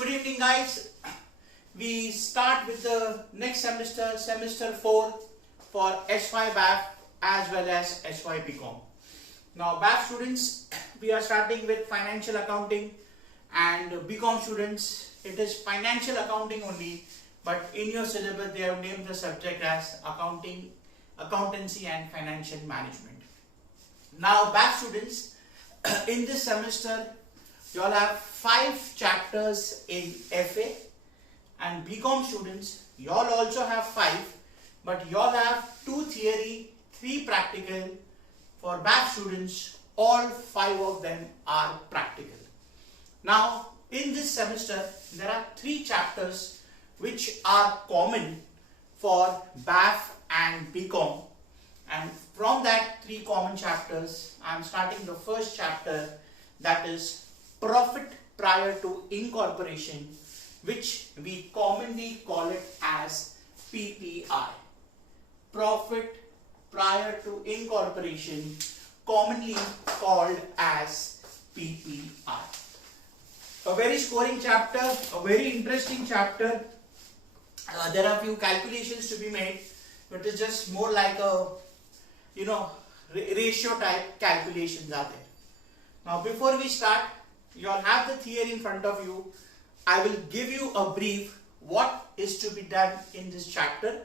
good evening guys. We start with the next semester, semester 4 for SYBAF as well as SYBCOM. Now BAF students, we are starting with financial accounting, and BCom students, it is financial accounting only, but in your syllabus they have named the subject as accounting, accountancy and financial management. Now BAF students, in this semester you all have 5 chapters in FA, and BCom students, you all also have 5, but you all have 2 theory, 3 practical. For BAF students, all 5 of them are practical. Now in this semester there are 3 chapters which are common for BAF and BCom, and from that 3 common chapters I am starting the first chapter, that is profit prior to incorporation, which we commonly call it as PPI. Profit prior to incorporation, commonly called as PPI. A very scoring chapter, a very interesting chapter. There are few calculations to be made, but it's just more like a ratio type calculations are there. Now before we start, you all have the theory in front of you. I will give you a brief what is to be done in this chapter,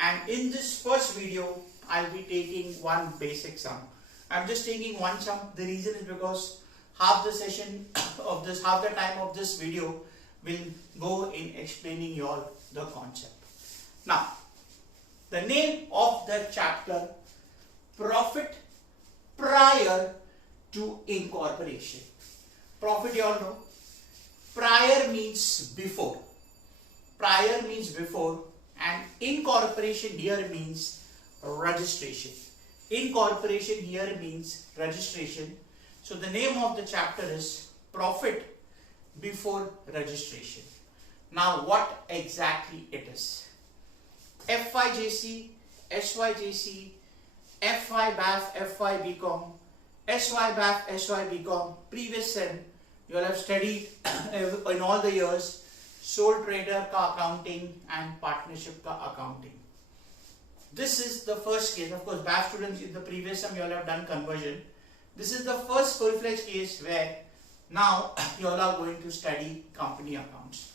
and in this first video I'll be taking one basic sum. I'm just taking one sum. The reason is because half the session of this, half the time of this video will go in explaining you all the concept. Now the name of the chapter, profit prior to incorporation. Profit you all know. Prior means before. Prior means before, and incorporation here means registration. Incorporation here means registration. So the name of the chapter is profit before registration. Now what exactly it is? FYJC, SYJC, FYBAF, FYBCom, SYBAF, SYBCom, previous sem, you all have studied in all the years sole trader ka accounting and partnership ka accounting. This is the first case. Of course, BAF students in the previous sem you all have done conversion. This is the first full-fledged case where now you all are going to study company accounts.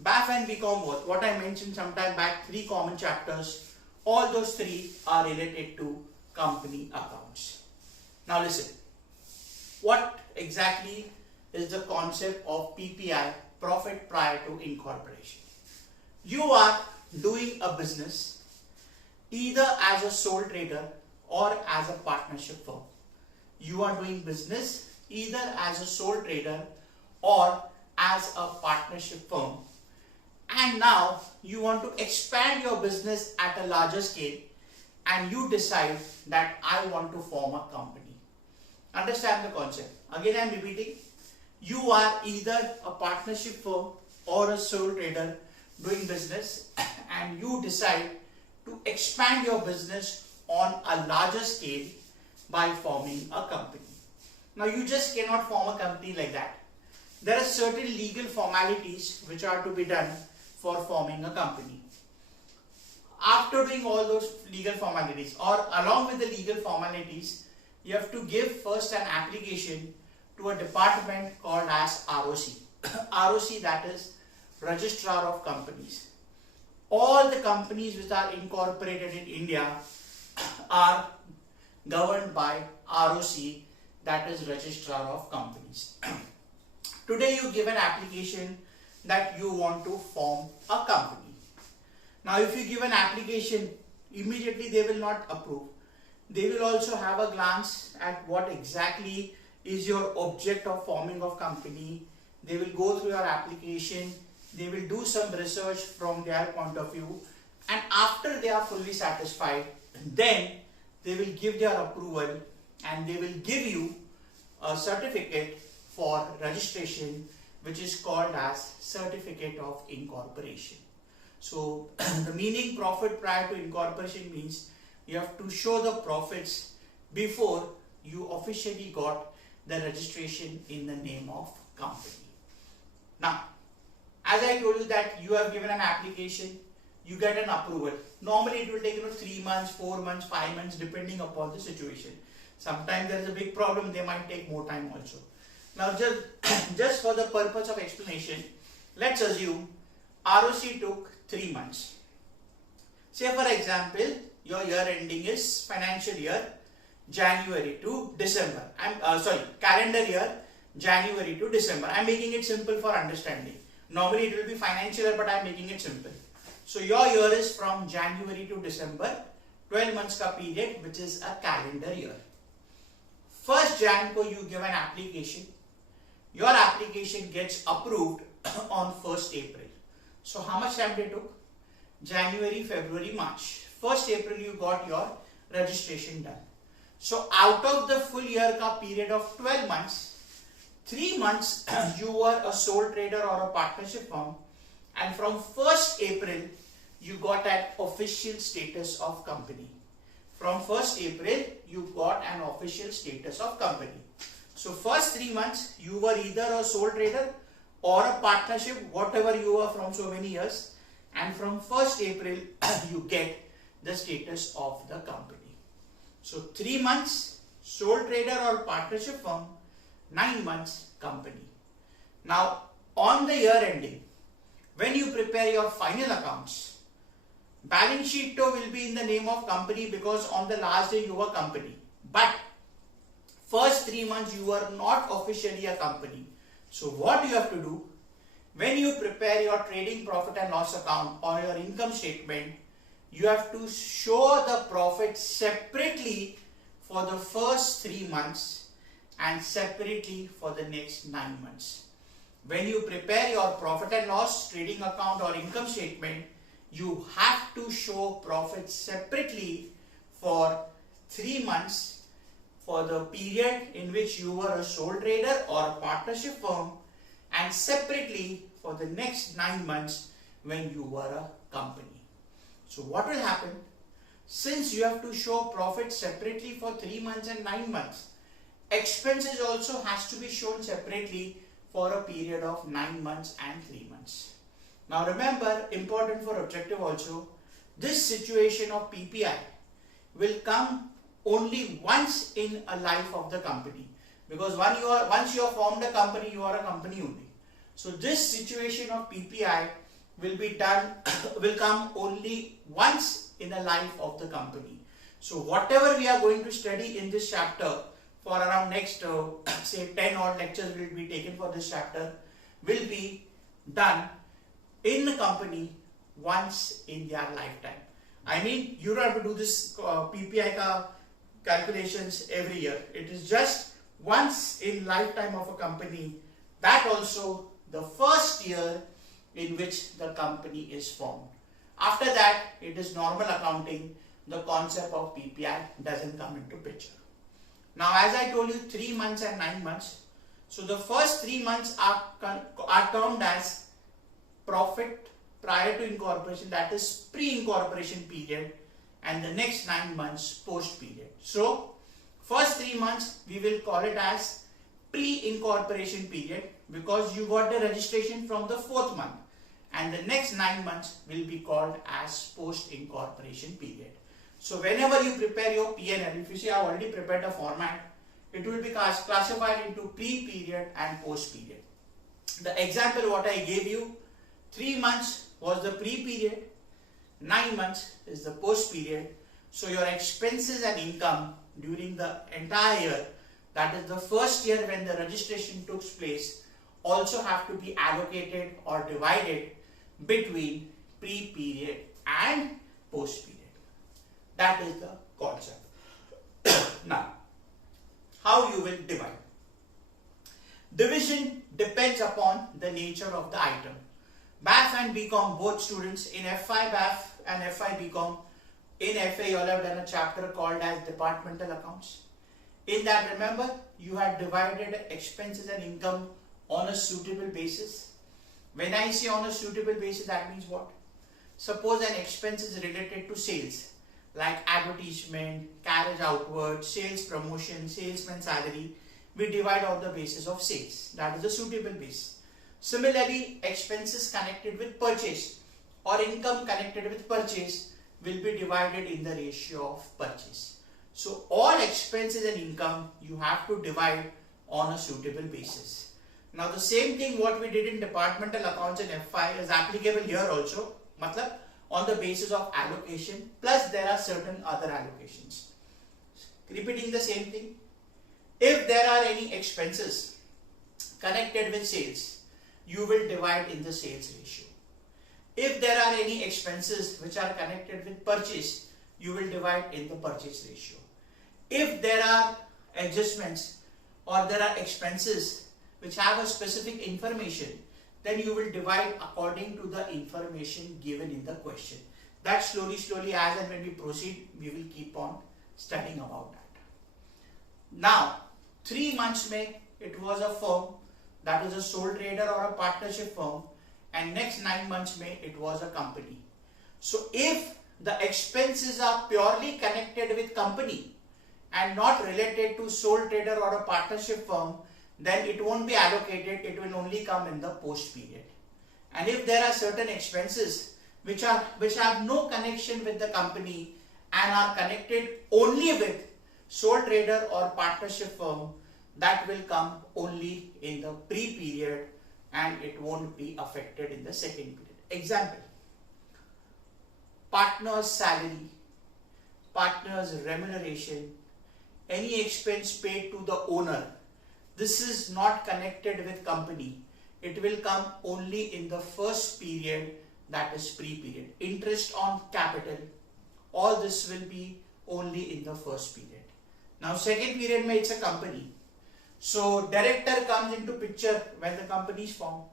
BAF and BCom both, what I mentioned sometime back, 3 common chapters, all those 3 are related to company accounts. Now listen, what exactly is the concept of PPI, profit prior to incorporation? You are doing a business either as a sole trader or as a partnership firm. You are doing business either as a sole trader or as a partnership firm, and now you want to expand your business at a larger scale, and you decide that I want to form a company. Understand the concept. Again I am repeating. You are either a partnership firm or a sole trader doing business, and you decide to expand your business on a larger scale by forming a company. Now you just cannot form a company like that. There are certain legal formalities which are to be done for forming a company. After doing all those legal formalities, or along with the legal formalities, you have to give first an application to a department called as ROC. ROC, that is Registrar of Companies. All the companies which are incorporated in India are governed by ROC, that is Registrar of Companies. Today you give an application that you want to form a company. Now if you give an application, immediately they will not approve. They will also have a glance at what exactly is your object of forming of company. They will go through your application, they will do some research from their point of view, and after they are fully satisfied, then they will give their approval and they will give you a certificate for registration, which is called as Certificate of Incorporation. So the meaning profit prior to incorporation means you have to show the profits before you officially got the registration in the name of company. Now, as I told you that you have given an application, you get an approval. Normally it will take 3 months, 4 months, 5 months depending upon the situation. Sometimes there is a big problem, they might take more time also. Now just for the purpose of explanation, let's assume ROC took 3 months. Say for example, your year ending is financial year January to December. Calendar year January to December. I'm making it simple for understanding. Normally it will be financial year, but I'm making it simple. So your year is from January to December, 12 months ka period, which is a calendar year. 1st Jan ko you give an application. Your application gets approved on 1st April. So how much time they took? January, February, March. 1st April you got your registration done. So out of the full year ka period of 12 months, 3 months you were a sole trader or a partnership firm, and from 1st April you got an official status of company. From 1st April you got an official status of company. So first 3 months you were either a sole trader or a partnership, whatever you were from so many years, and from 1st April you get the status of the company. So 3 months sole trader or partnership firm, 9 months company. Now on the year ending, when you prepare your final accounts, balance sheet will be in the name of company because on the last day you were company. But first 3 months you were not officially a company. So what you have to do, when you prepare your trading profit and loss account or your income statement, you have to show the profit separately for the first 3 months and separately for the next 9 months. When you prepare your profit and loss, trading account or income statement, you have to show profit separately for 3 months for the period in which you were a sole trader or a partnership firm, and separately for the next 9 months when you were a company. So what will happen? Since you have to show profit separately for 3 months and 9 months, expenses also has to be shown separately for a period of 9 months and 3 months. Now remember, important for objective also, this situation of PPI will come only once in a life of the company, because once you have formed a company, you are a company only. So this situation of PPI will come only once in a life of the company. So whatever we are going to study in this chapter for around next say 10 odd lectures will be taken for this chapter, will be done in the company once in their lifetime. I mean, you don't have to do this PPI calculations every year. It is just once in lifetime of a company, that also the first year in which the company is formed. After that, it is normal accounting. The concept of PPI doesn't come into picture. Now, as I told you, 3 months and 9 months. So the first 3 months are termed as profit prior to incorporation, that is pre-incorporation period, and the next 9 months post period. So first 3 months we will call it as pre-incorporation period because you got the registration from the 4th month, and the next 9 months will be called as post-incorporation period. So whenever you prepare your P&L, if you see I have already prepared a format, it will be classified into pre-period and post-period. The example what I gave you, 3 months was the pre-period, 9 months is the post-period. So your expenses and income during the entire year, that is the first year when the registration took place, also have to be allocated or divided between pre-period and post-period. That is the concept. Now, how you will divide? Division depends upon the nature of the item. BAF and BCom, both students in SYBAF and SYBCOM, in FA you all have done a chapter called as departmental accounts. In that, remember, you had divided expenses and income on a suitable basis. When I say on a suitable basis, that means what? Suppose an expense is related to sales, like advertisement, carriage outward, sales promotion, salesman salary. We divide on the basis of sales. That is a suitable base. Similarly, expenses connected with purchase or income connected with purchase will be divided in the ratio of purchase. So all expenses and income you have to divide on a suitable basis. Now the same thing what we did in departmental accounts in F5 is applicable here also. Matlab on the basis of allocation, plus there are certain other allocations. Repeating the same thing. If there are any expenses connected with sales, you will divide in the sales ratio. If there are any expenses which are connected with purchase, you will divide in the purchase ratio. If there are adjustments or there are expenses which have a specific information, then you will divide according to the information given in the question. That slowly as and when we proceed, we will keep on studying about that. Now, 3 months में it was a firm, that is a sole trader or a partnership firm, and next 9 months में it was a company. So if the expenses are purely connected with company and not related to sole trader or a partnership firm, then it won't be allocated, it will only come in the post period. And if there are certain expenses which have no connection with the company and are connected only with sole trader or partnership firm, that will come only in the pre-period and it won't be affected in the second period. Example, partner's salary, partner's remuneration, any expense paid to the owner. This is not connected with company. It will come only in the first period, that is pre-period. Interest on capital, all this will be only in the first period. Now second period mein it's a company. So director comes into picture when the company is formed.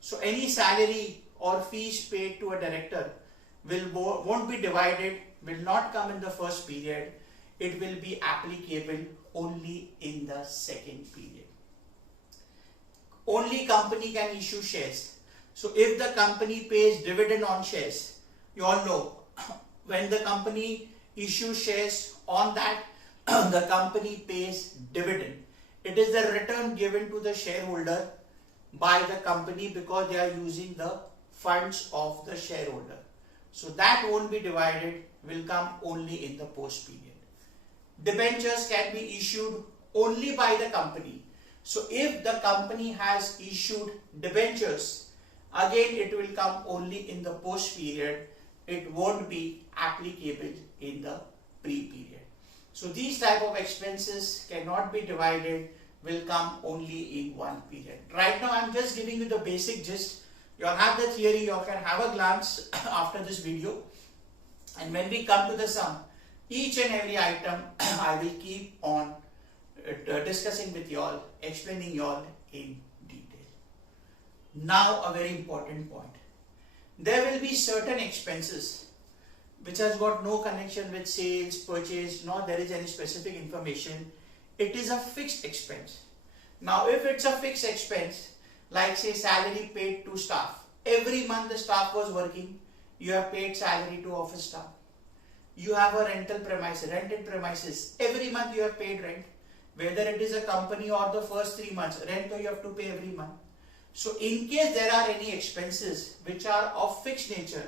So any salary or fees paid to a director won't be divided, will not come in the first period. It will be applicable only in the second period. Only company can issue shares. So if the company pays dividend on shares, you all know when the company issues shares on that, the company pays dividend. It is the return given to the shareholder by the company because they are using the funds of the shareholder. So that won't be divided, will come only in the post period. Debentures can be issued only by the company. So if the company has issued debentures, again it will come only in the post period. It won't be applicable in the pre period. So these type of expenses cannot be divided, will come only in one period. Right now I am just giving you the basic gist. You all have the theory, you all can have a glance after this video. And when we come to the sum, each and every item I will keep on discussing with you all, explaining you all in detail. Now a very important point. There will be certain expenses which has got no connection with sales, purchase, nor there is any specific information. It is a fixed expense. Now if it's a fixed expense, like say salary paid to staff, every month the staff was working, you have paid salary to office staff. You have a rented premises, every month you have paid rent, whether it is a company or the first 3 months, rent you have to pay every month. So in case there are any expenses which are of fixed nature,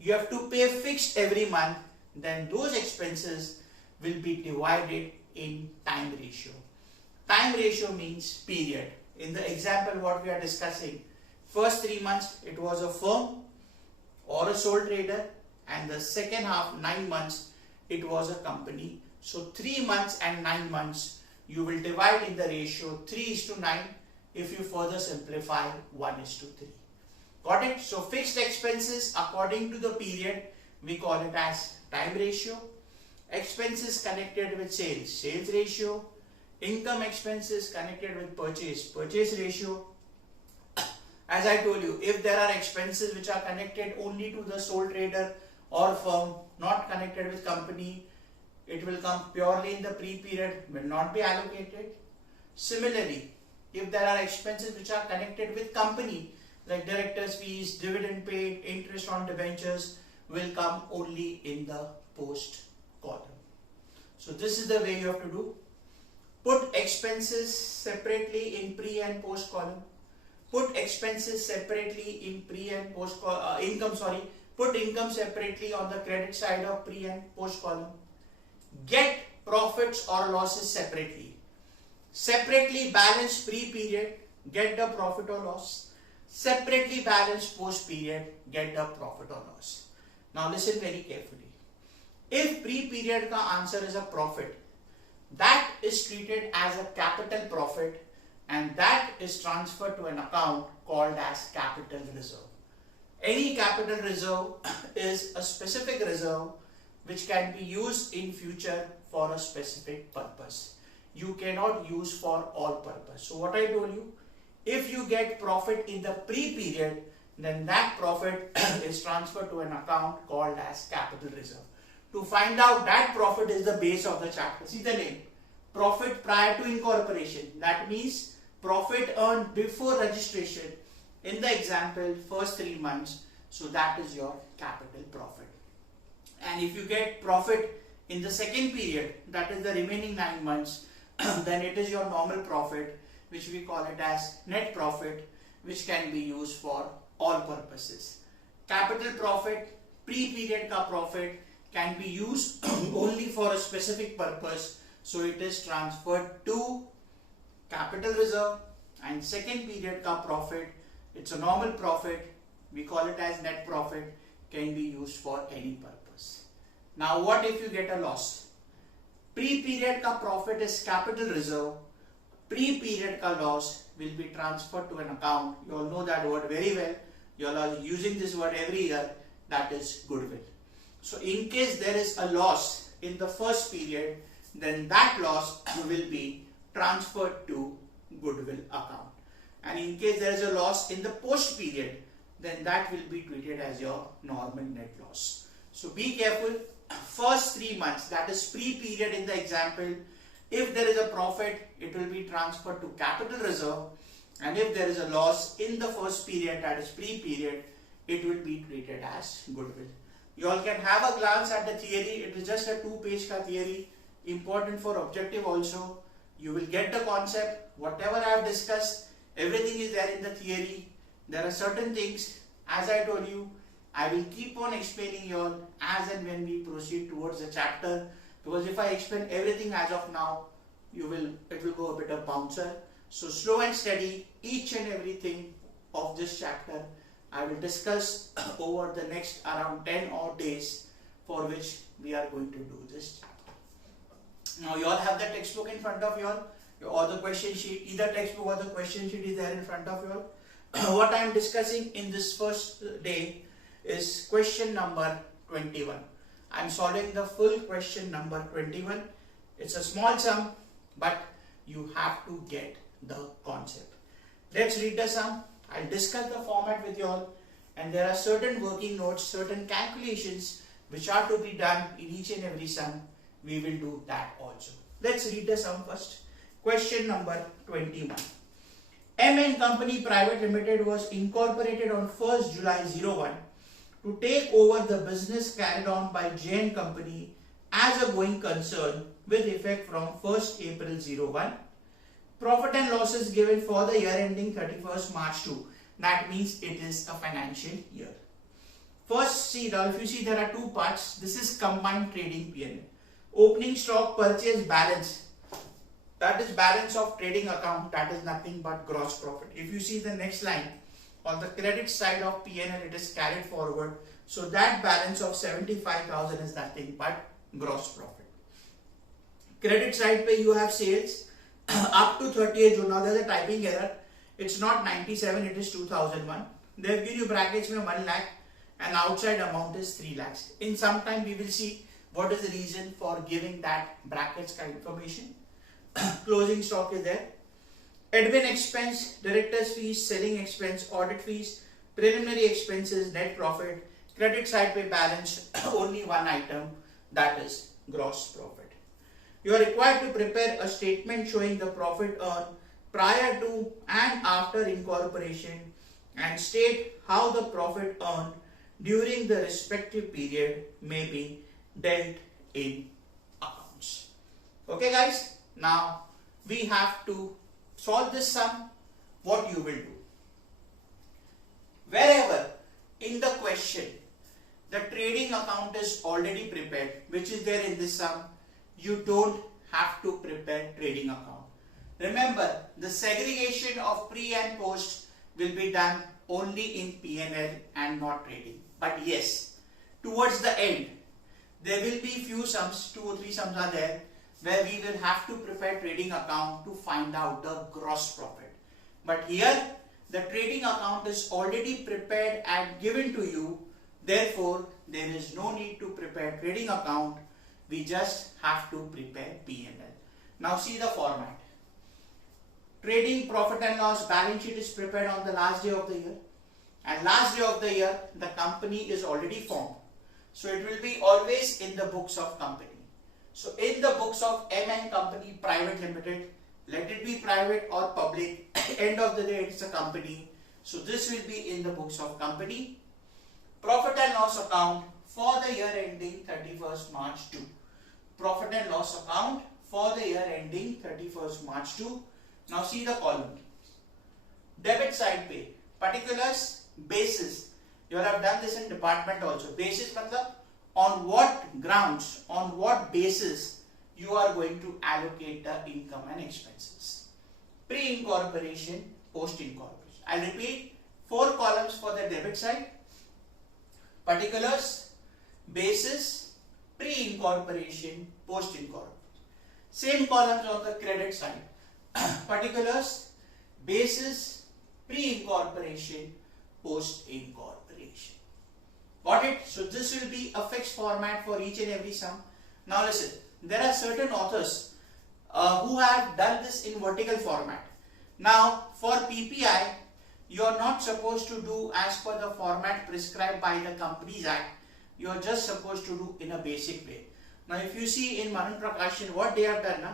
you have to pay fixed every month, then those expenses will be divided in time ratio. Time ratio means period. In the example what we are discussing, first 3 months it was a firm or a sole trader, and the second half 9 months it was a company. So 3 months and 9 months you will divide in the ratio 3:9. If you further simplify, 1:3. Got it? So fixed expenses according to the period we call it as time ratio. Expenses connected with sales, sales ratio. Income expenses connected with purchase, purchase ratio. As I told you, if there are expenses which are connected only to the sole trader or firm, not connected with company, it will come purely in the pre-period, will not be allocated. Similarly, if there are expenses which are connected with company, like director's fees, dividend paid, interest on debentures, will come only in the post column. So this is the way you have to do. Put expenses separately in pre and post column. put expenses separately in pre and post income, put income separately on the credit side of pre and post column. Get profits or losses separately. Separately balance pre-period, get the profit or loss. Separately balance post-period, get the profit or loss. Now listen very carefully. If pre-period ka answer is a profit, that is treated as a capital profit and that is transferred to an account called as capital reserve. Any capital reserve is a specific reserve which can be used in future for a specific purpose. You cannot use for all purpose. So what I told you, if you get profit in the pre-period, then that profit is transferred to an account called as capital reserve. To find out that profit is the base of the chapter. See the name, profit prior to incorporation. That means profit earned before registration. In the example, first 3 months. So that is your capital profit. And if you get profit in the second period, that is the remaining 9 months, then it is your normal profit, which we call it as net profit, which can be used for all purposes. Capital profit, pre-period ka profit can be used only for a specific purpose. So it is transferred to capital reserve. And second period ka profit, it's a normal profit, we call it as net profit, can be used for any purpose. Now what if you get a loss? Pre-period ka profit is capital reserve, pre-period ka loss will be transferred to an account. You all know that word very well. You all are using this word every year, that is goodwill. So in case there is a loss in the first period, then that loss will be transferred to goodwill account. And in case there is a loss in the post period, then that will be treated as your normal net loss. So be careful. First 3 months, that is pre-period in the example, if there is a profit, it will be transferred to capital reserve, and if there is a loss in the first period, that is pre-period, it will be treated as goodwill. You all can have a glance at the theory. It is just a 2-page ka theory, important for objective also. You will get the concept, whatever I have discussed, everything is there in the theory. There are certain things, as I told you, I will keep on explaining you all as and when we proceed towards the chapter, because if I explain everything as of now, it will go a bit of bouncer. So slow and steady, each and everything of this chapter I will discuss over the next around 10 odd days, for which we are going to do this chapter. Now you all have the textbook in front of you all, or the question sheet, either textbook or the question sheet is there in front of you all. What I am discussing in this first day is question number 21. I am solving the full question number 21. It's a small sum, but you have to get the concept. Let's read the sum. I'll discuss the format with you all, and there are certain working notes, certain calculations which are to be done in each and every sum. We will do that also. Let's read the sum first. Question number 21. M & Company Private Limited was incorporated on 1st July 01 to take over the business carried on by J & Company as a going concern with effect from 1st April 01. Profit and losses given for the year ending 31st March 2. That means it is a financial year. First, see now, if you see there are two parts. This is combined trading P&L. Opening stock purchase balance. That is balance of trading account. That is nothing but gross profit. If you see the next line, on the credit side of P&L, it is carried forward. So that balance of 75,000 is nothing but gross profit. Credit side pay you have sales up to 30th June. Now there is a typing error. It's not 97, it is 2001. They have given you brackets में 1 lakh and outside amount is 3 lakhs. In some time we will see what is the reason for giving that brackets kind of information. Closing stock is there. Admin expense, directors fees, selling expense, audit fees, preliminary expenses, net profit, credit side pay balance, only one item, that is gross profit. You are required to prepare a statement showing the profit earned prior to and after incorporation and state how the profit earned during the respective period may be dealt in accounts. Okay guys, now we have to solve this sum. What you will do? Wherever in the question the trading account is already prepared, which is there in this sum, you don't have to prepare trading account. Remember, the segregation of pre and post will be done only in P&L and not trading. But yes, towards the end, there will be few sums, 2 or 3 sums are there, where we will have to prepare trading account to find out the gross profit. But here, the trading account is already prepared and given to you. Therefore, there is no need to prepare trading account. We just have to prepare P&L. Now see the format. Trading profit and loss balance sheet is prepared on the last day of the year. And last day of the year, the company is already formed. So it will be always in the books of company. So in the books of M&M Company Private Limited, let it be private or public, end of the day it's a company. So this will be in the books of company. Profit and loss account for the year ending 31st March 2. Profit and loss account for the year ending 31st March 2. Now see the column. Debit side pay. Particulars, basis. You have done this in department also. Basis matlab on what grounds, on what basis you are going to allocate the income and expenses. Pre-incorporation, post-incorporation. I repeat, 4 columns for the debit side. Particulars, basis, pre-incorporation, post-incorporation. Same columns on the credit side. Particulars, basis, pre-incorporation, post-incorporation. Got it? So this will be a fixed format for each and every sum. Now listen, there are certain authors who have done this in vertical format. Now for PPI, you are not supposed to do as per the format prescribed by the Companies Act. You are just supposed to do in a basic way. Now if you see in Manan Prakashan, what they have done,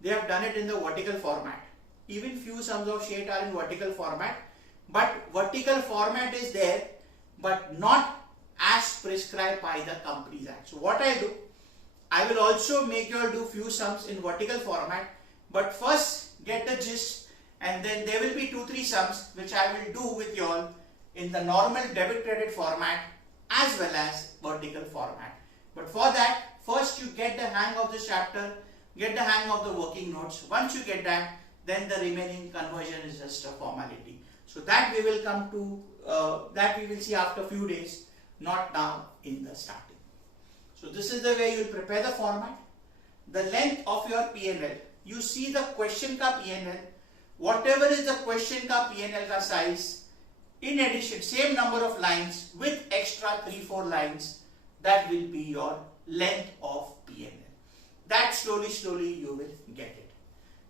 they have done it in the vertical format. Even few sums of shade are in vertical format, but vertical format is there, but not as prescribed by the Companies Act. So what I do, I will also make you all do few sums in vertical format, but first get the gist, and then there will be 2-3 sums which I will do with you all in the normal debit credit format as well as vertical format. But for that, first you get the hang of this chapter, get the hang of the working notes. Once you get that, then the remaining conversion is just a formality. So that we will come to, that we will see after a few days, not now in the starting. So this is the way you will prepare the format. The length of your P&L. You see the question ka P&L. Whatever is the question ka P&L ka size, in addition, same number of lines with extra 3-4 lines, that will be your length of P&L. That slowly you will get it.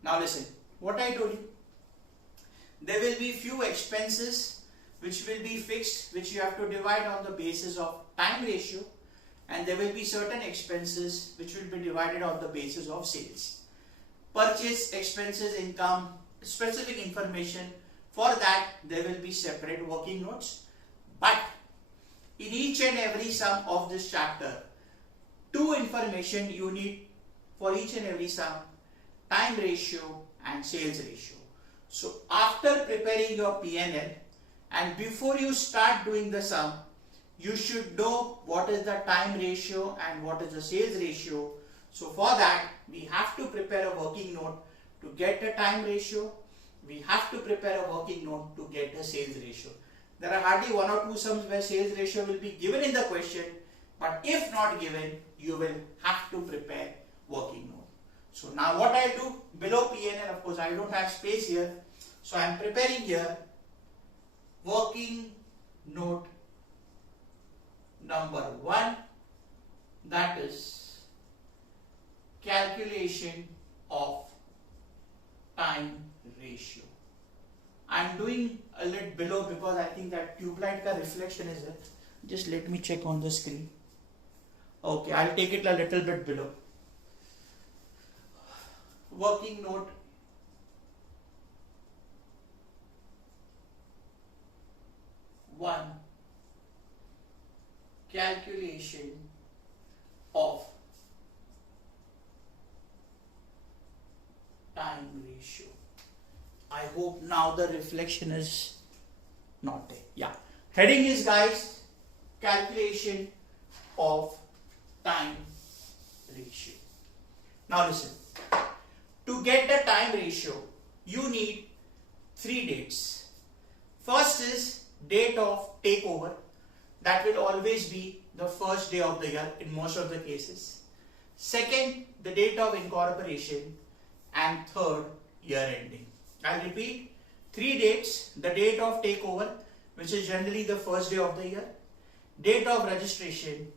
Now listen, what I told you. There will be few expenses which will be fixed, which you have to divide on the basis of time ratio, and there will be certain expenses which will be divided on the basis of sales. Purchase expenses, income, specific information. For that, there will be separate working notes. But in each and every sum of this chapter, 2 information you need for each and every sum: time ratio and sales ratio. So after preparing your P&L and before you start doing the sum, you should know what is the time ratio and what is the sales ratio. So for that, we have to prepare a working note to get the time ratio. We have to prepare a working note to get the sales ratio. There are hardly 1 or 2 sums where sales ratio will be given in the question, but if not given, you will have to prepare working note. So now what I do below P&L, of course I don't have space here, so I am preparing here working note number 1, that is calculation of time ratio. I am doing a little below because I think that tube light ka reflection is there. Just let me check on the screen. Okay, I'll take it a little bit below. Working note one, calculation of time ratio. I hope now the reflection is not there. Yeah, Heading is guys, calculation of time ratio. Now listen, to get the time ratio, you need 3 dates. First is date of takeover. That will always be the first day of the year in most of the cases. Second, the date of incorporation, and third, year ending. I'll repeat, 3 dates: the date of takeover, which is generally the first day of the year, date of registration,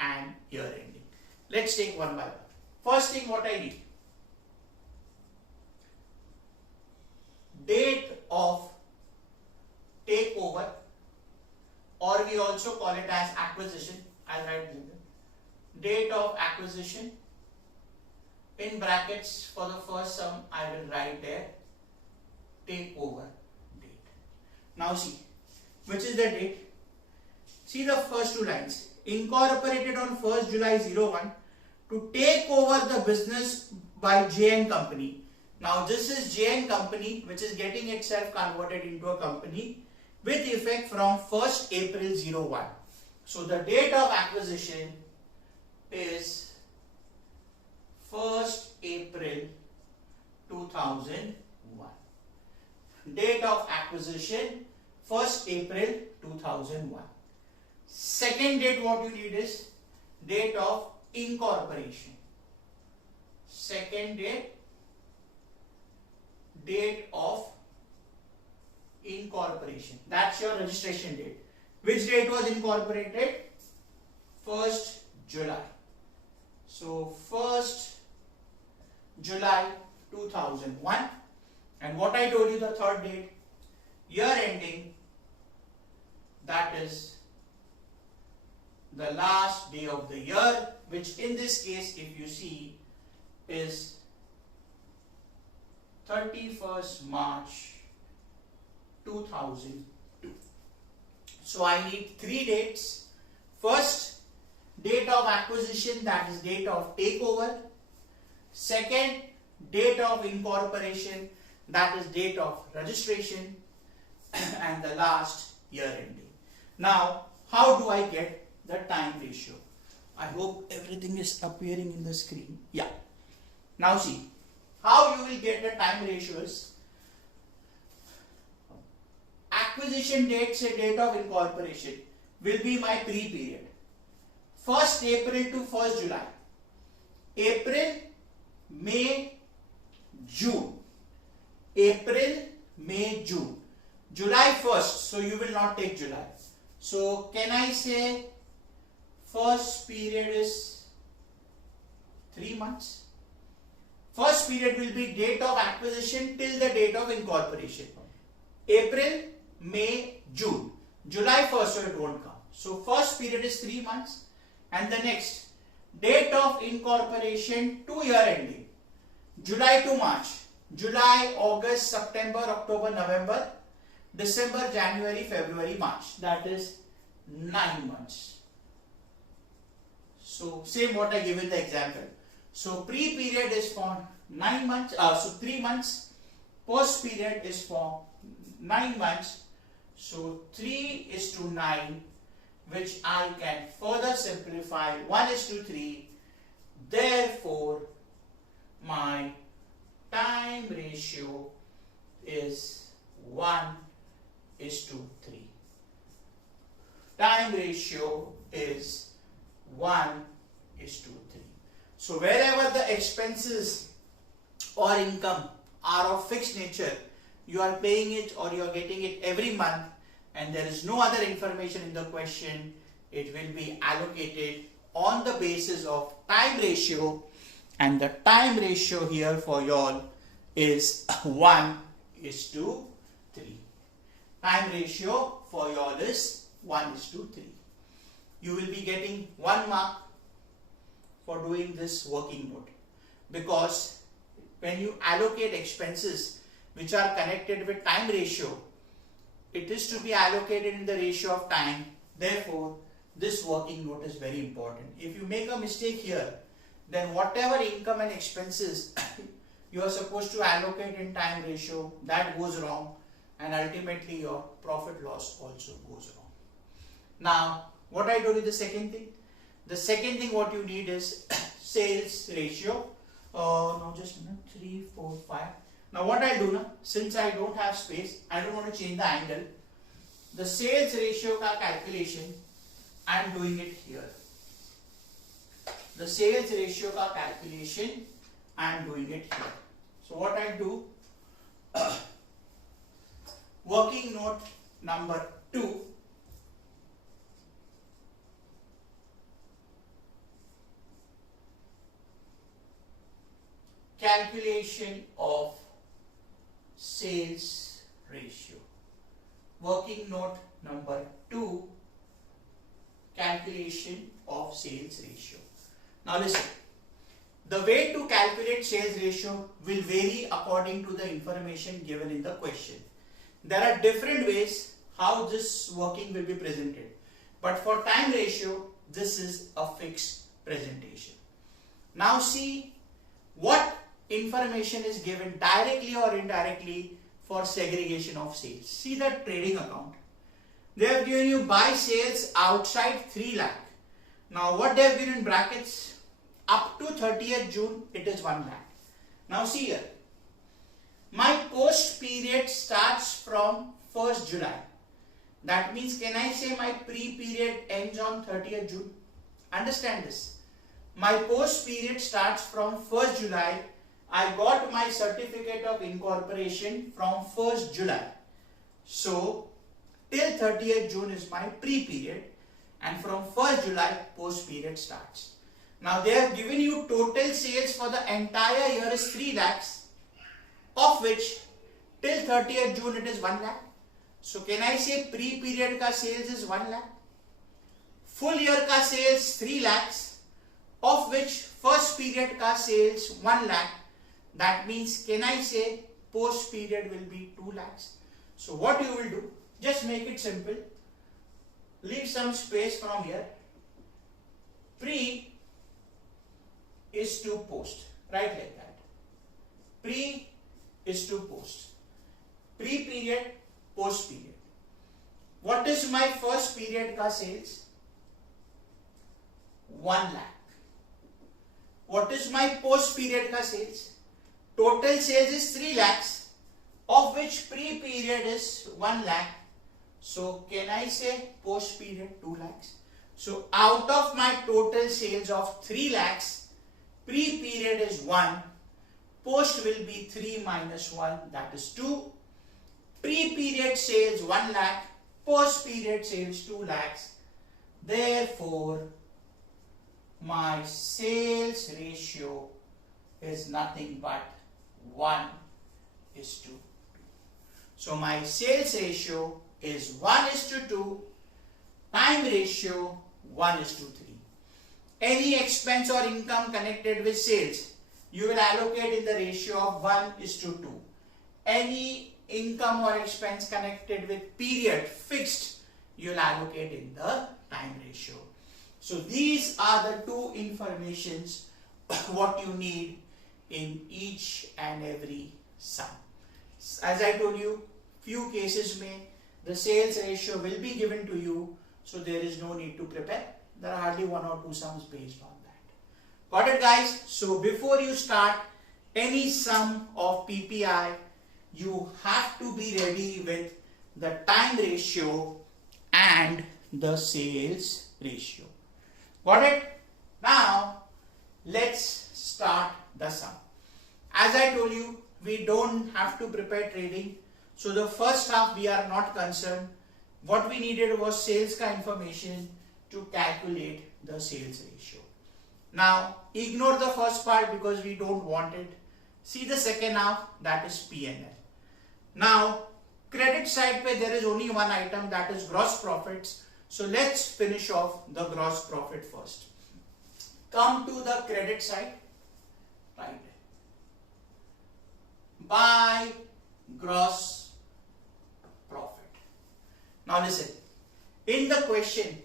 and year ending. Let's take one by one. First thing what I need, date of takeover, or we also call it as acquisition. I'll write date of acquisition. In brackets for the first sum, I will write there takeover date. Now see, which is the date? See the first 2 lines. Incorporated on 1st July 01 to take over the business by JN Company. Now this is JN Company, which is getting itself converted into a company with effect from 1st April 01. So the date of acquisition is 1st April 2001. Date of acquisition 1st April 2001. Second date what you need is date of incorporation. Second date of incorporation. That's your registration date. Which date was incorporated? 1st July. So 1st July 2001. And what I told you, the third date, year ending, that is the last day of the year, which in this case, if you see, is 31st March 2002. So I need 3 dates. First, date of acquisition, that is date of takeover. Second, date of incorporation, that is date of registration. And the last, year ending. Now, how do I get the time ratio? I hope everything is appearing in the screen. Yeah. Now see, how you will get the time ratios. Acquisition date, say date of incorporation, will be my pre-period. 1st April to 1st July. April, May, June. April, May, June. July 1st, so you will not take July. So can I say first period is 3 months? First period will be date of acquisition till the date of incorporation. April, May, June. July 1st, so it won't come. So first period is 3 months. And the next, date of incorporation to year ending. July to March. July, August, September, October, November, December, January, February, March. That is 9 months. So same what I give in the example. So pre-period is for 9 months, so 3 months. Post period is for 9 months. So 3:9, which I can further simplify 1:3. Therefore, my time ratio is 1:3. Time ratio is 1:3. So wherever the expenses or income are of fixed nature, you are paying it or you are getting it every month, and there is no other information in the question, it will be allocated on the basis of time ratio, and the time ratio here for y'all is 1:3. Time ratio for y'all is 1:3. You will be getting 1 mark for doing this working note, because when you allocate expenses which are connected with time ratio, it is to be allocated in the ratio of time. Therefore, this working note is very important. If you make a mistake here, then whatever income and expenses you are supposed to allocate in time ratio, that goes wrong, and ultimately your profit loss also goes wrong. Now, what I told you the second thing? The second thing what you need is sales ratio. Now just a minute, 3, 4, 5. Now what I'll do now, since I don't have space, I don't want to change the angle. The sales ratio ka calculation, I am doing it here. The sales ratio ka calculation, I am doing it here. So what I do, working note number 2. Calculation of sales ratio. Working note number 2, calculation of sales ratio. Now listen, the way to calculate sales ratio will vary according to the information given in the question. There are different ways how this working will be presented, but for time ratio, this is a fixed presentation. Now see what information is given directly or indirectly for segregation of sales. See the trading account. They have given you buy sales outside 3 lakh. Now what they have given in brackets, up to 30th June it is 1 lakh. Now see here, my post period starts from 1st July. That means, can I say my pre-period ends on 30th June? Understand this. My post period starts from 1st July. I got my certificate of incorporation from 1st July. So, till 30th June is my pre-period, and from 1st July, post period starts. Now, they have given you total sales for the entire year is 3 lakhs, of which till 30th June it is 1 lakh. So, can I say pre-period ka sales is 1 lakh? Full year ka sales 3 lakhs, of which first period ka sales 1 lakh. That means, can I say post period will be 2 lakhs? So what you will do, just make it simple. Leave some space from here. Pre is to post. Write like that. Pre is to post. Pre period, post period. What is my first period ka sales? 1 lakh. What is my post period ka sales? Total sales is 3 lakhs, of which pre-period is 1 lakh. So, can I say post-period 2 lakhs? So, out of my total sales of 3 lakhs, pre-period is 1, post will be 3 minus 1, that is 2. Pre-period sales 1 lakh, post-period sales 2 lakhs. Therefore, my sales ratio is nothing but 1 is to 2. So my sales ratio is 1 is to 2, time ratio 1 is to 3. Any expense or income connected with sales, you will allocate in the ratio of 1 is to 2. Any income or expense connected with period fixed, you will allocate in the time ratio. So these are the two informations what you need in each and every sum. As I told you, few cases the sales ratio will be given to you, so there is no need to prepare. There are hardly 1 or 2 sums based on that. Got it, guys? So before you start any sum of PPI, you have to be ready with the time ratio and the sales ratio. Got it? Now let's start the sum. As I told you, we don't have to prepare trading. So the first half we are not concerned. What we needed was sales ka information to calculate the sales ratio. Now ignore the first part because we don't want it. See the second half, that is P&L. Now credit side pe there is only one item, that is gross profits. So let's finish off the gross profit first. Come to the credit side. Right. By gross profit. Now listen, in the question,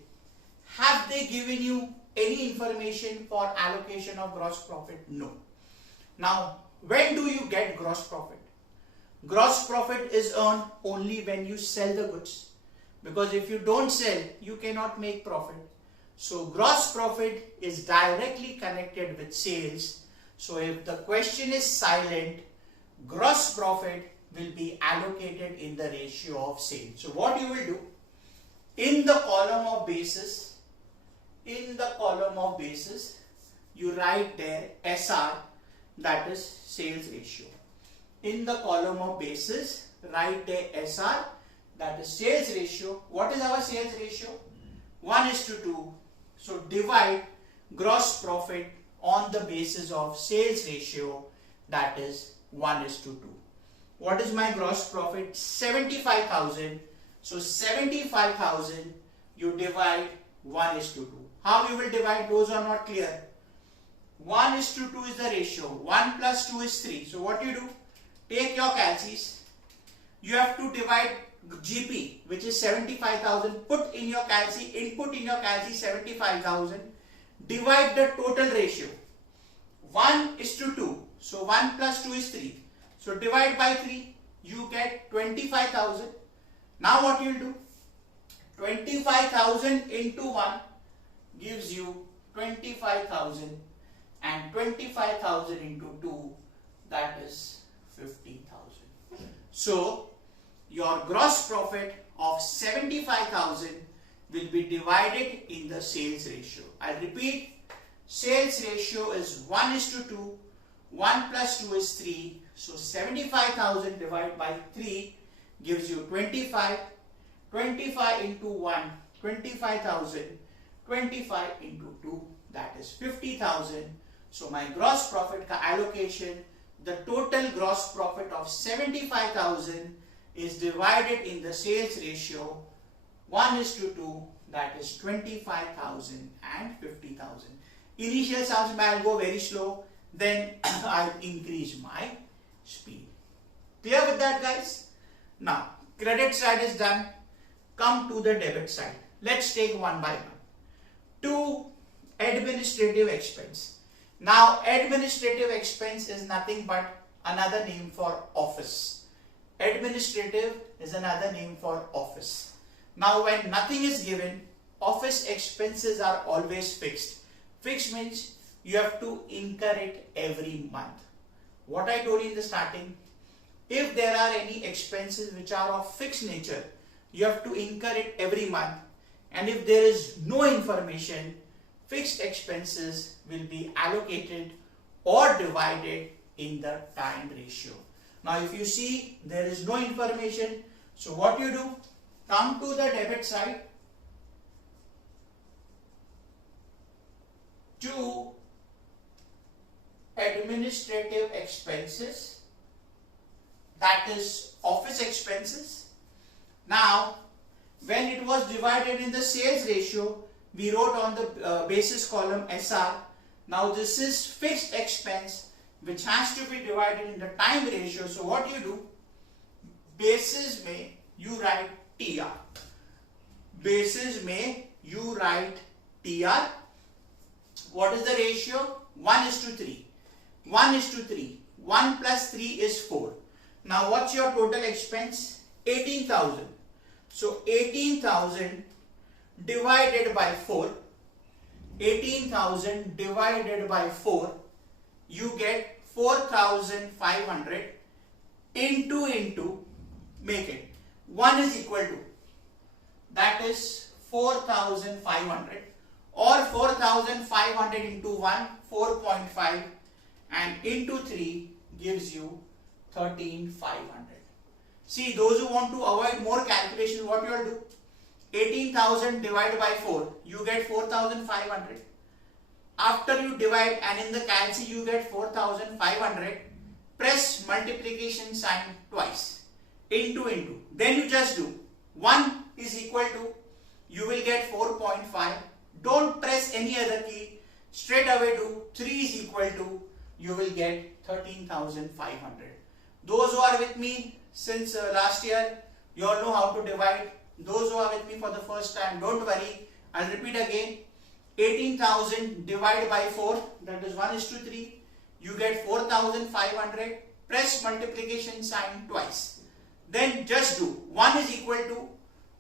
have they given you any information for allocation of gross profit? No. Now, when do you get gross profit? Gross profit is earned only when you sell the goods. because if you don't sell, you cannot make profit. So gross profit is directly connected with sales. So if the question is silent, gross profit will be allocated in the ratio of sales. So what you will do, in the column of basis, you write there SR, that is sales ratio. In the column of basis, write there SR, that is sales ratio. What is our sales ratio? 1:2. So divide gross profit on the basis of sales ratio, that is 1:2. What is my gross profit? 75,000. So 75,000 you divide 1:2. How you will divide? Those are not clear. 1:2 is the ratio. 1 plus 2 is 3. So what you do? Take your calcies. You have to divide GP, which is 75,000. Put in your calci, input in your calci 75,000. Divide the total ratio. 1:2. So 1 plus 2 is 3. So divide by 3. You get 25,000. Now what you will do? 25,000 into 1 gives you 25,000, and 25,000 into 2, that is 50,000. So your gross profit of 75,000 will be divided in the sales ratio. I repeat, sales ratio is 1:2. 1 plus 2 is 3. So 75,000 divided by 3 gives you 25. 25 into 1, 25,000. 25 into 2, that is 50,000. So my gross profit ka allocation, the total gross profit of 75,000 is divided in the sales ratio 1:2, that is 25,000 and 50,000. Initial sounds I will go very slow, then I'll increase my speed. Clear with that, guys? Now credit side is done. Come to the debit side. Let's take one by one. To administrative expense. Now administrative expense is nothing but another name for office. Administrative is another name for office. Now when nothing is given, office expenses are always fixed. Fixed means you have to incur it every month. What I told you in the starting, if there are any expenses which are of fixed nature, you have to incur it every month. And if there is no information, fixed expenses will be allocated or divided in the time ratio. Now if you see there is no information, so what you do? Come to the debit side. To administrative expenses, that is office expenses. Now when it was divided in the sales ratio, we wrote on the basis column SR. Now this is fixed expense which has to be divided in the time ratio. So what you do? Basis mein you write TR. Basis mein you write TR. What is the ratio? 1:3. 1:3. 1 plus 3 is 4. Now what's your total expense? 18,000. So 18,000 divided by 4. 18,000 divided by 4. You get 4,500 into make it 1 is equal to, that is 4,500, or 4,500 into 1, 4.5, and into 3 gives you 13,500. See, those who want to avoid more calculation, what you will do? 18,000 divided by 4, you get 4,500. After you divide and in the calci you get 4,500, press multiplication sign twice. Into. Then you just do 1 is equal to, you will get 4.5. Don't press any other key. Straight away do 3 is equal to, you will get 13,500. Those who are with me since last year, you all know how to divide. Those who are with me for the first time, don't worry. I'll repeat again. 18,000 divided by 4, that is 1:3. You get 4,500. Press multiplication sign twice. Then just do 1 is equal to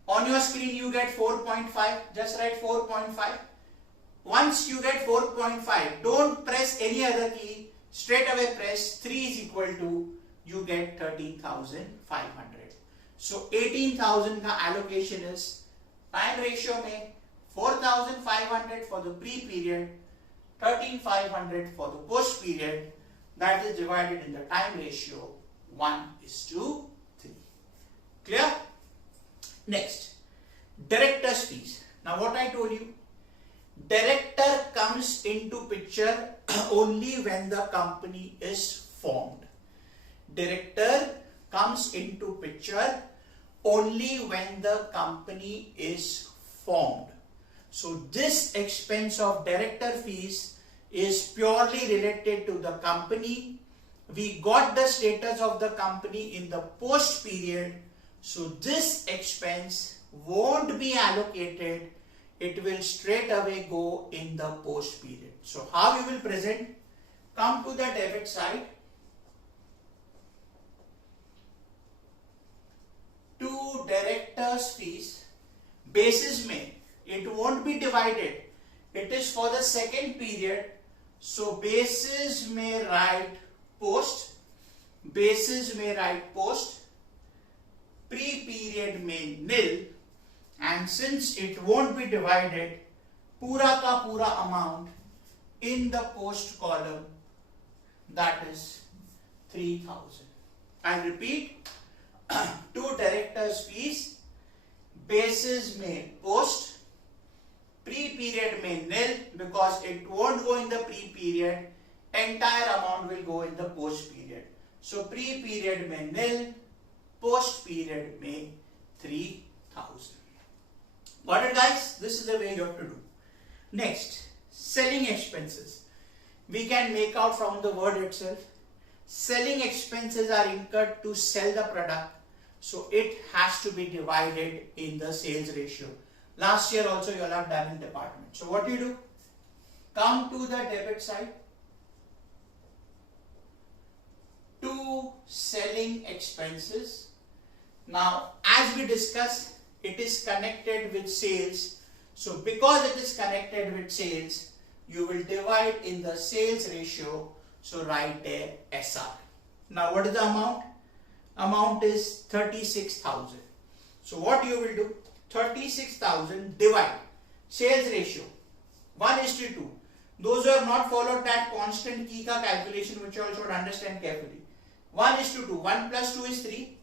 On your screen you get 4.5, just write 4.5. Once you get 4.5, don't press any other key, straight away press 3 is equal to, you get 13,500. So 18,000 का allocation is time ratio में 4,500 for the pre-period, 13,500 for the post-period, that is divided in the time ratio 1:3. Clear? Next, director's fees. Now what I told you, director comes into picture only when the company is formed. Director comes into picture only when the company is formed. So this expense of director fees is purely related to the company. We got the status of the company in the post period. So this expense won't be allocated. It will straight away go in the post period. So how you will present? Come to the debit side. To directors fees, basis में it won't be divided. It is for the second period. So basis में write post. Basis में write post. Pre-period में nil. And since it won't be divided, पूरा का पूरा amount in the post column, that is 3,000. And repeat, to directors fees, basis में post, pre-period में nil, because it won't go in the pre-period, entire amount will go in the post-period. So pre-period में nil, post-period में 3,000. Got it, guys? This is the way you have to do. Next, selling expenses. We can make out from the word itself. Selling expenses are incurred to sell the product. So it has to be divided in the sales ratio. Last year also you all have done in department. So what do you do? Come to the debit side. To selling expenses. Now, as we discussed, it is connected with sales. So because it is connected with sales, you will divide in the sales ratio. So write there SR. Now what is the amount? Amount is 36,000. So what you will do? 36,000 divide sales ratio 1:2. Those who have not followed that constant key ka calculation, which you all should understand carefully. 1:2. 1 plus 2 is 3.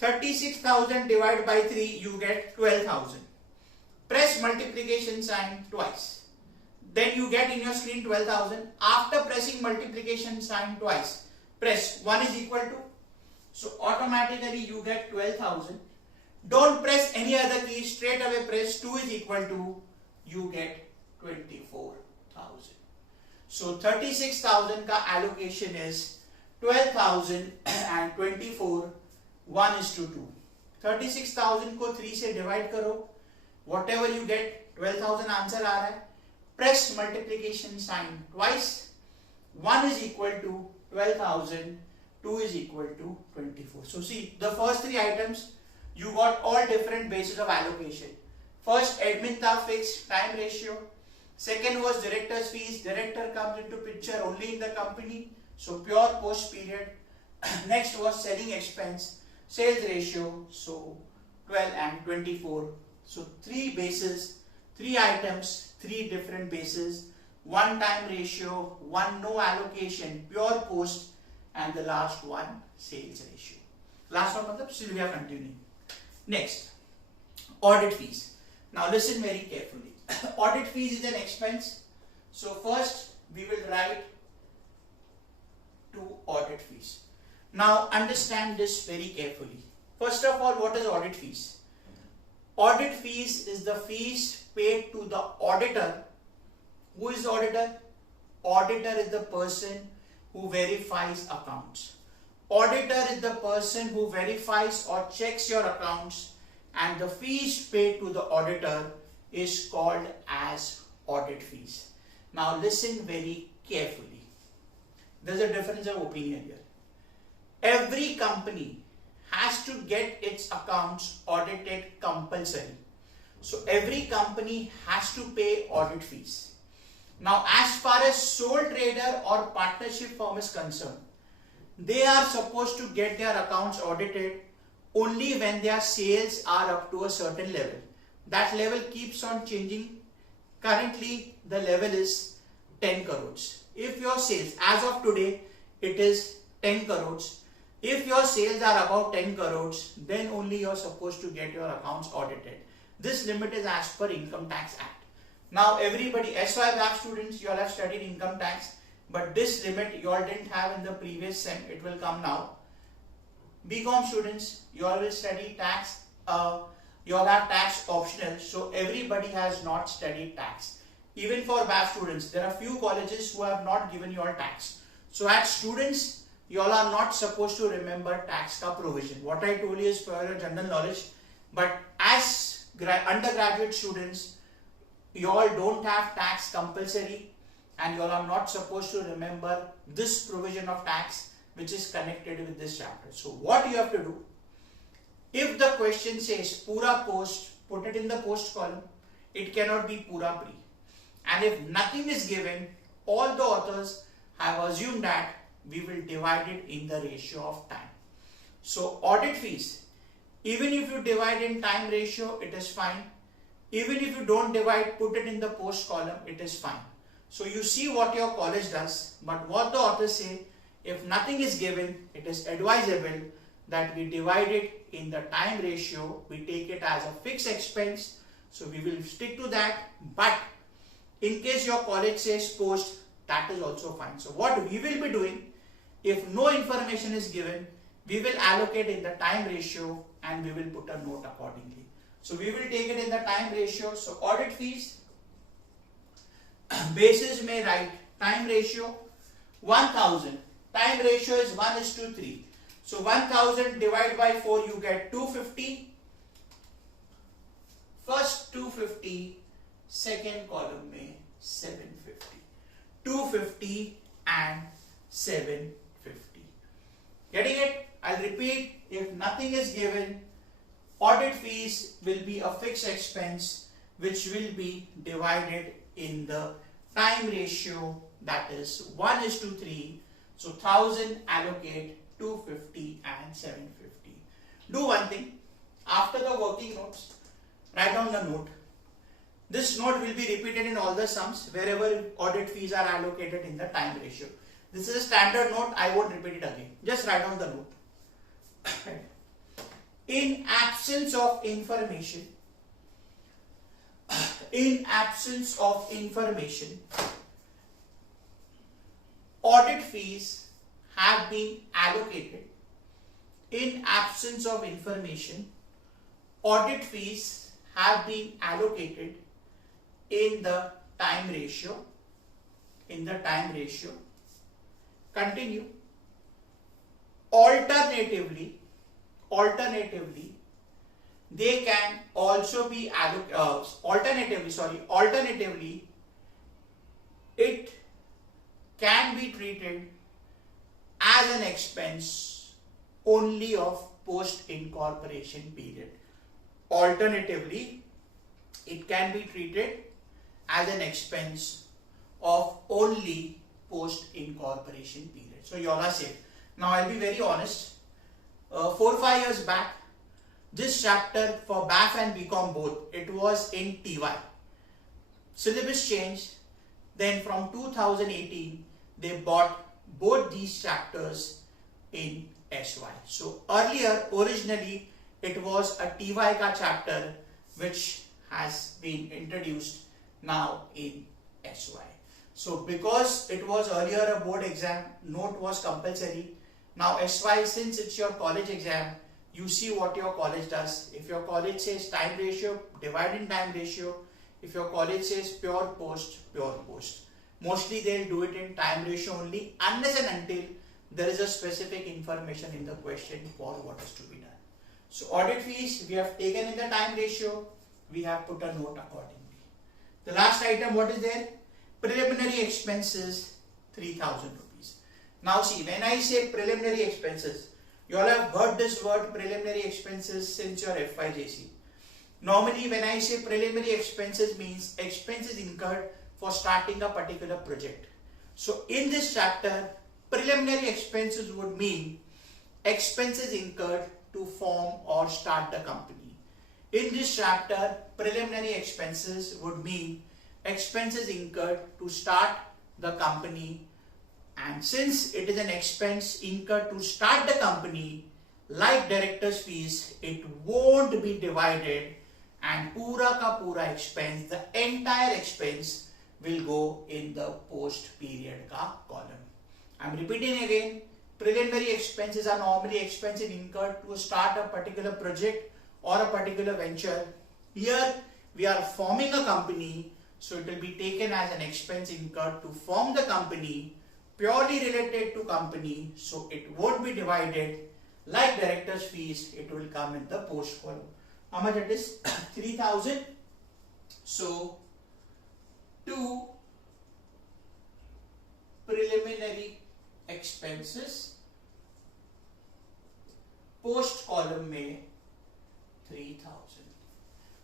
36,000 divided by 3, you get 12,000. Press multiplication sign twice. Then you get in your screen 12,000. After pressing multiplication sign twice, press 1 is equal to. So automatically you get 12,000. Don't press any other key. Straight away press 2 is equal to. You get 24,000. So 36,000 ka allocation is 12,000 and 24. 1:2. 36,000 को 3 से divide करो. Whatever you get, 12,000 answer आ रहा है. Press multiplication sign twice. 1 is equal to 12,000. 2 is equal to 24. So see, the first 3 items, you got all different bases of allocation. First, admin था fixed time ratio. Second was director's fees. Director comes into picture only in the company. So pure post period. Next was selling expense. Sales ratio, so 12 and 24. So 3 bases, 3 items, 3 different bases, 1 time ratio, 1 no allocation, pure post, and the last one sales ratio. Last one, matlab, still we are continuing. Next, audit fees. Now listen very carefully. Audit fees is an expense. So first we will write to audit fees. Now understand this very carefully. First of all, what is audit fees? Audit fees is the fees paid to the auditor. Who is auditor? Auditor is the person who verifies accounts. Auditor is the person who verifies or checks your accounts, and the fees paid to the auditor is called as audit fees. Now listen very carefully. There's a difference of opinion here. Every company has to get its accounts audited compulsory. So every company has to pay audit fees. Now, as far as sole trader or partnership firm is concerned, they are supposed to get their accounts audited only when their sales are up to a certain level. That level keeps on changing. Currently, the level is 10 crores. If your sales, as of today, it is 10 crores. If your sales are above 10 crores, then only you are supposed to get your accounts audited. This limit is as per Income Tax Act. Now everybody, SYBAF students, you all have studied income tax, but this limit you all didn't have in the previous sem. It will come now. BCom students, you all will study tax. You all have tax optional, so everybody has not studied tax. Even for BAF students, there are few colleges who have not given you all tax. So as students, you all are not supposed to remember tax ka provision. What I told you is for your general knowledge, but as undergraduate students, you all don't have tax compulsory and you all are not supposed to remember this provision of tax which is connected with this chapter. So what you have to do, if the question says pura post, put it in the post column. It cannot be pura pre. And if nothing is given, all the authors have assumed that we will divide it in the ratio of time. So audit fees, even if you divide in time ratio, it is fine. Even if you don't divide, put it in the post column, it is fine. So you see what your college does, but what the authors say, if nothing is given, it is advisable that we divide it in the time ratio. We take it as a fixed expense. So we will stick to that. But in case your college says post, that is also fine. So what we will be doing, if no information is given, we will allocate in the time ratio and we will put a note accordingly. So we will take it in the time ratio. So audit fees, basis may write time ratio 1000. Time ratio is 1:3. So 1000 divided by 4, you get 250. First 250, second column mein 750. 250 and 750. Getting it? I'll repeat. If nothing is given, audit fees will be a fixed expense which will be divided in the time ratio, that is 1:3. So 1000 allocate 250 and 750. Do one thing. After the working notes, write down the note. This note will be repeated in all the sums wherever audit fees are allocated in the time ratio. This is a standard note. I won't repeat it again. Just write down the note. In absence of information, audit fees have been allocated. In absence of information, audit fees have been allocated in the time ratio. Continue. Alternatively, they can also be alternatively, it can be treated as an expense only of post incorporation period. Alternatively, it can be treated as an expense of only post incorporation period. So you all are safe. Now I'll be very honest. 4-5 years back, this chapter for BAF and BCom both, it was in TY. Syllabus changed. Then from 2018, they bought both these chapters in SY. So earlier, originally, it was a TY ka chapter which has been introduced now in SY. So because it was earlier a board exam, note was compulsory. Now SY, since it's your college exam, you see what your college does. If your college says time ratio, divide in time ratio. If your college says pure post, pure post. Mostly they'll do it in time ratio only, unless and until there is a specific information in the question for what is to be done. So audit fees we have taken in the time ratio, we have put a note accordingly. The last item, what is there? Preliminary expenses, 3000 rupees. Now see, when I say preliminary expenses, You all have heard this word preliminary expenses since your FYJC. Normally when I say preliminary expenses means expenses incurred for starting a particular project. So in this chapter, preliminary expenses would mean expenses incurred to form or start the company. In this chapter, preliminary expenses would mean expenses incurred to start the company, and since it is an expense incurred to start the company, like director's fees, it won't be divided and pura ka pura expense, the entire expense will go in the post period ka column. I am repeating again, preliminary expenses are normally expenses incurred to start a particular project or a particular venture. Here we are forming a company, so it will be taken as an expense incurred to form the company, purely related to company, so it won't be divided. Like director's fees, it will come in the post column. How much it is? 3,000. So 2 preliminary expenses, post column में 3,000.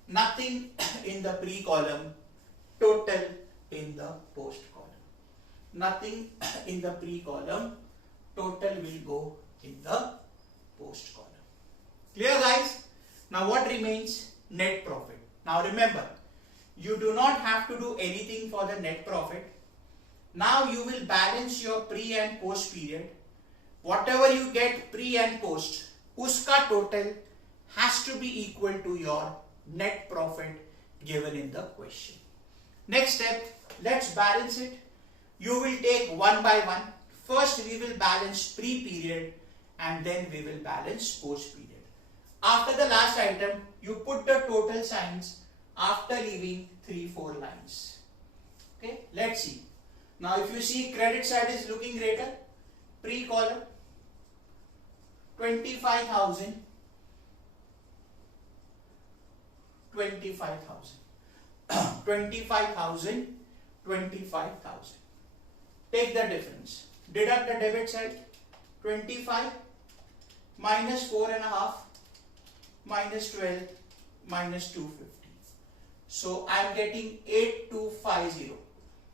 Nothing in the pre column, total in the post column. Nothing in the pre column, total will go in the post column. Clear, guys? Now what remains? Net profit. Now remember, you do not have to do anything for the net profit. Now you will balance your pre and post period. Whatever you get pre and post, uska total has to be equal to your net profit given in the question. Next step, let's balance it. You will take one by one. First we will balance pre period and then we will balance post period. After the last item, you put the total signs after leaving 3-4 lines. Okay, let's see. Now if you see, credit side is looking greater. Pre column 25,000, 25,000, 25,000, 25,000. Take the difference. Deduct the debit side. 25 minus 4.5 minus 12 minus 250. So I am getting 8250.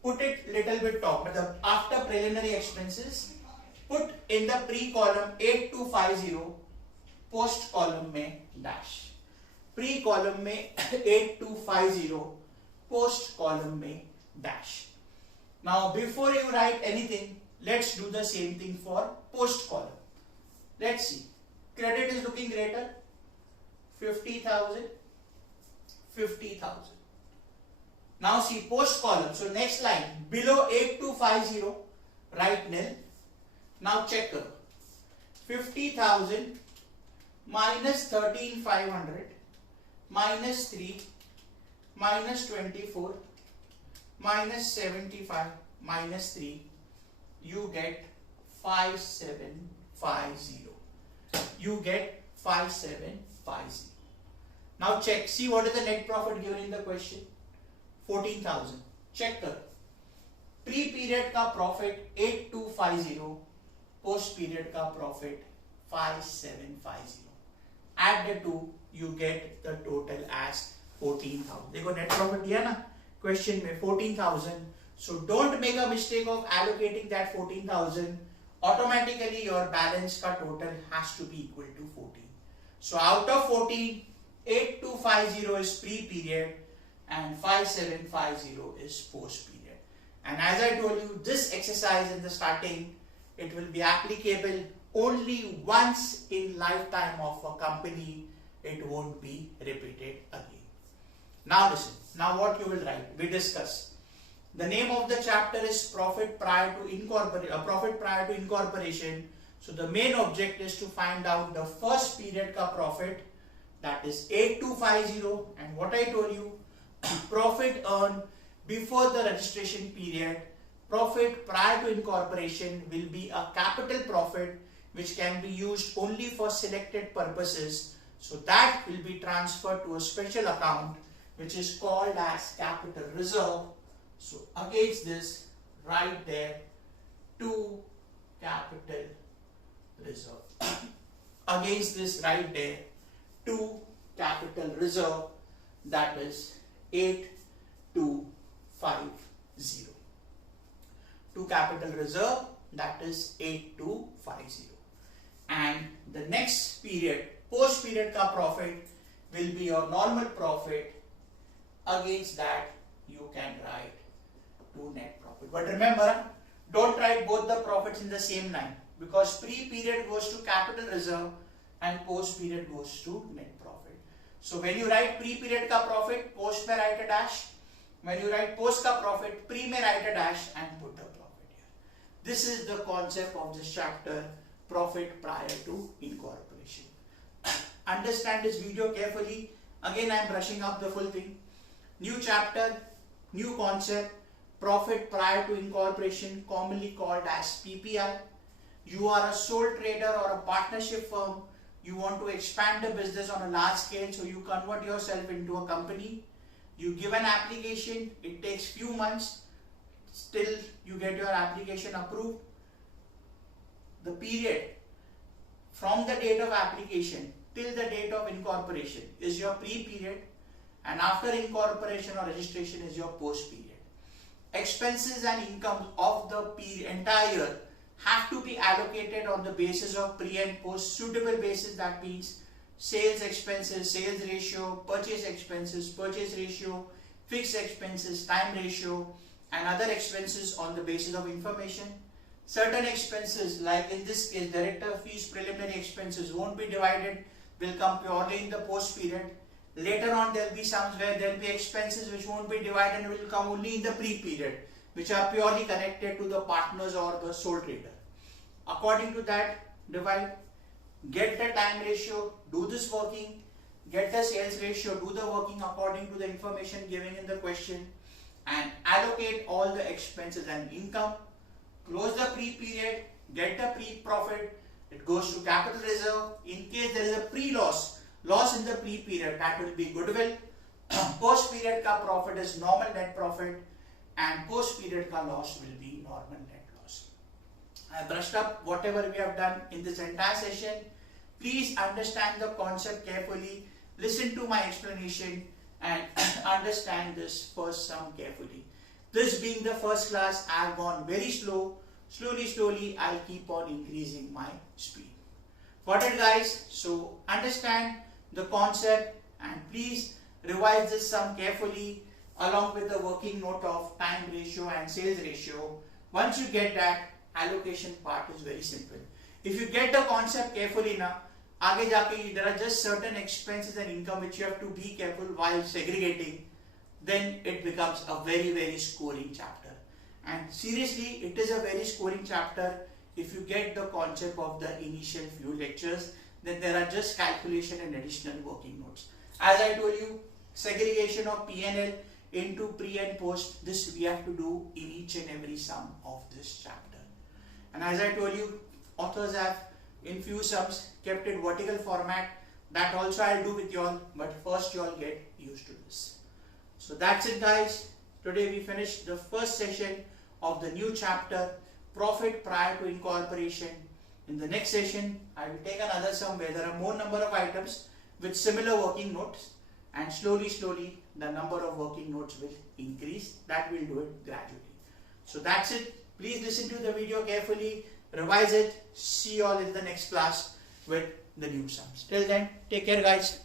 Put it little bit top. After preliminary expenses, put in the pre column 8250, post column में dash. Pre column में 8250, post column में dash. Now before you write anything, let's do the same thing for post column. Let's see. Credit is looking greater. 50,000, 50,000. Now see post column. So next line below 8250, write nil. Now check. 50,000 minus 13,500 minus 3 minus 24 minus 75 minus 3. You get 5750. You get 5750. Now check, see what is the net profit given in the question. 14,000. Check. Pre period का profit 8250, post period का profit 5750. Add the two, you get the total as 14,000. देखो net profit दिया ना question में 14,000. So don't make a mistake of allocating that 14,000. Automatically your balance का total has to be equal to 14. So out of 14, 8250 is pre period and 5750 is post period. And as I told you, this exercise in the starting, it will be applicable only once in lifetime of a company. It won't be repeated again. Now listen, now what you will write, we discuss. The name of the chapter is profit prior to incorporation. So the main object is to find out the first period ka profit, that is 8250, and what I told you, profit earned before the registration period, profit prior to incorporation will be a capital profit which can be used only for selected purposes. So that will be transferred to a special account which is called as capital reserve. So against this, write there to capital reserve. against this right there, 2 capital reserve, that is 8250. 2 capital reserve, that is 8250. And the next period, post period ka profit will be your normal profit. Against that you can write 2 net profit. But remember, don't write both the profits in the same line, because pre-period goes to capital reserve and post-period goes to net profit. So when you write pre-period ka profit, post may write a dash. When you write post ka profit, pre may write a dash and put the profit here. This is the concept of this chapter, profit prior to incorporation. Understand this video carefully. Again, I am brushing up the full thing. New chapter, new concept, profit prior to incorporation, commonly called as PPI. You are a sole trader or a partnership firm. You want to expand the business on a large scale, so you convert yourself into a company. You give an application, it takes few months, still you get your application approved. The period from the date of application till the date of incorporation is your pre-period, and after incorporation or registration is your post-period. Expenses and income of the entire year have to be allocated on the basis of pre and post suitable basis. That means sales expenses, sales ratio, purchase expenses, purchase ratio, fixed expenses, time ratio, and other expenses on the basis of information. Certain expenses, like in this case, director fees, preliminary expenses won't be divided, will come purely in the post period. Later on, there will be some where there will be expenses which won't be divided and will come only in the pre-period, which are purely connected to the partners or the sole trader. According to that, divide, get the time ratio, do this working, get the sales ratio, do the working according to the information given in the question, and allocate all the expenses and income, close the pre-period, get the pre-profit, it goes to capital reserve. In case there is a pre-loss, loss in the pre-period, that will be goodwill. Post-period ka profit is normal net profit, and post-period ka loss will be normal net loss. I brushed up whatever we have done in this entire session. Please understand the concept carefully, listen to my explanation, and understand this first sum carefully. This being the first class, I have gone very slow. Slowly, I'll keep on increasing my speed. Got it, guys? So understand the concept and please revise this sum carefully along with the working note of time ratio and sales ratio. Once you get that, allocation part is very simple. If you get the concept carefully now, आगे जाके there are just certain expenses and income which you have to be careful while segregating, then it becomes a very scoring chapter. And seriously, it is a very scoring chapter. If you get the concept of the initial few lectures, then there are just calculation and additional working notes. As I told you, segregation of P&L into pre and post, this we have to do in each and every sum of this chapter. And as I told you, authors have in few sums kept it vertical format. That also I'll do with you all, but first you all get used to this. So that's it, guys. Today we finished the first session of the new chapter, profit prior to incorporation. In the next session, I will take another sum where there are more number of items with similar working notes, and slowly the number of working notes will increase. That will do it gradually. So that's it. Please listen to the video carefully, revise it. See you all in the next class with the new sums. Till then, take care, guys.